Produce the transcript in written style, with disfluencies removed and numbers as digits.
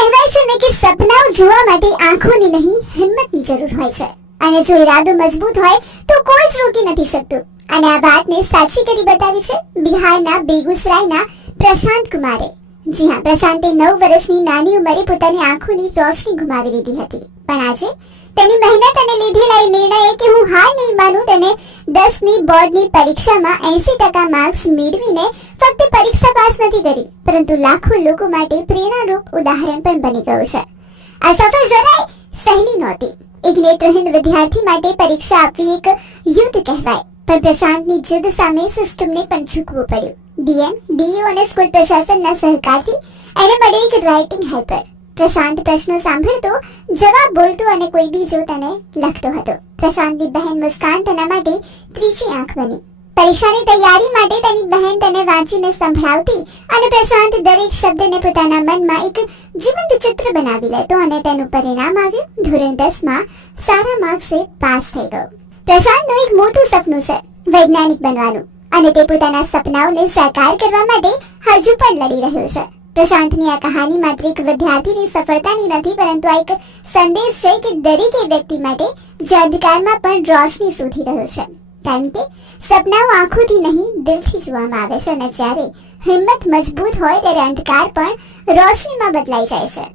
કહેવાય છે ને કે સપનાઓ જોવા માટે આંખોની નહીં હિંમતની જરૂર હોય છે, અને જો ઈરાદો મજબૂત હોય તો કોઈ જ રોકી નથી શકતું. અને આ વાતને સાચી કરી બતાવી છે બિહારના બેગુસરાયના પ્રશાંત કુમારે. જી હા, પ્રશાંતે 9 વર્ષની નાની ઉંમરે પોતાની આંખોની રોશની ગુમાવી દીધી હતી, પણ આજે તેની મહેનત અને લીધેલા એ નિર્ણયે કે હું હાર નહીં માનું, તેને 10ની બોર્ડની પરીક્ષામાં 80% માર્ક્સ મેળવીને ફક્ત પરીક્ષા પાસ નથી કરી, પરંતુ લાખો લોકો માટે પ્રેરણારૂપ ઉદાહરણ પણ બની ગયું છે. આ સફર જરાય સહેલી નહોતી. એક નેત્રહીન વિદ્યાર્થી માટે પરીક્ષા આપવી એક યુદ્ધ કહેવાય, પણ પ્રશાંતની જીદ સામે સિસ્ટમને પણ ઝૂકવું પડ્યું. ડીએમ, ડીઈઓ અને સ્કૂલ પ્રશાસનના સહકારથી એને મળ્યો એક રાઇટિંગ હેલ્પર. પ્રશાંત પ્રશ્નો સાંભળતો, જવાબ બોલતો અને કોઈ બીજો તેને લખતો હતો. પ્રશાંતની બહેન મુસ્કાન તેના માટે ત્રીજી આંખ બની. પરીક્ષાની તૈયારી માટે તેની બહેન તેને વાંચીને સંભળાવતી અને પ્રશાંત દરેક શબ્દને પોતાના મનમાં એક જીવંત ચિત્ર બનાવી લેતો, અને તેનું પરિણામ આવ્યું. ધોરણ 10માં સારા માર્ક્સે પાસ થઈ ગયો. પ્રશાંતનું એક મોટું સપનું છે, વૈજ્ઞાનિક બનવાનું, અને તે પોતાના સપનાઓને સાકાર કરવા માટે હજુ પણ લડી રહ્યો છે. પ્રશાંતની આ કહાની માત્ર એક વિદ્યાર્થીની સફળતાની નથી, પરંતુ આ એક સંદેશ છે કે દરેક વ્યક્તિ માટે જે અંધકારમાં પણ રોશની શોધી રહ્યો છે. કારણ કે સપનાઓ આંખોથી નહીં દિલથી જોવામાં આવે છે, અને જ્યારે હિંમત મજબૂત હોય ત્યારે અંધકાર પણ રોશનીમાં બદલાઈ જાય છે.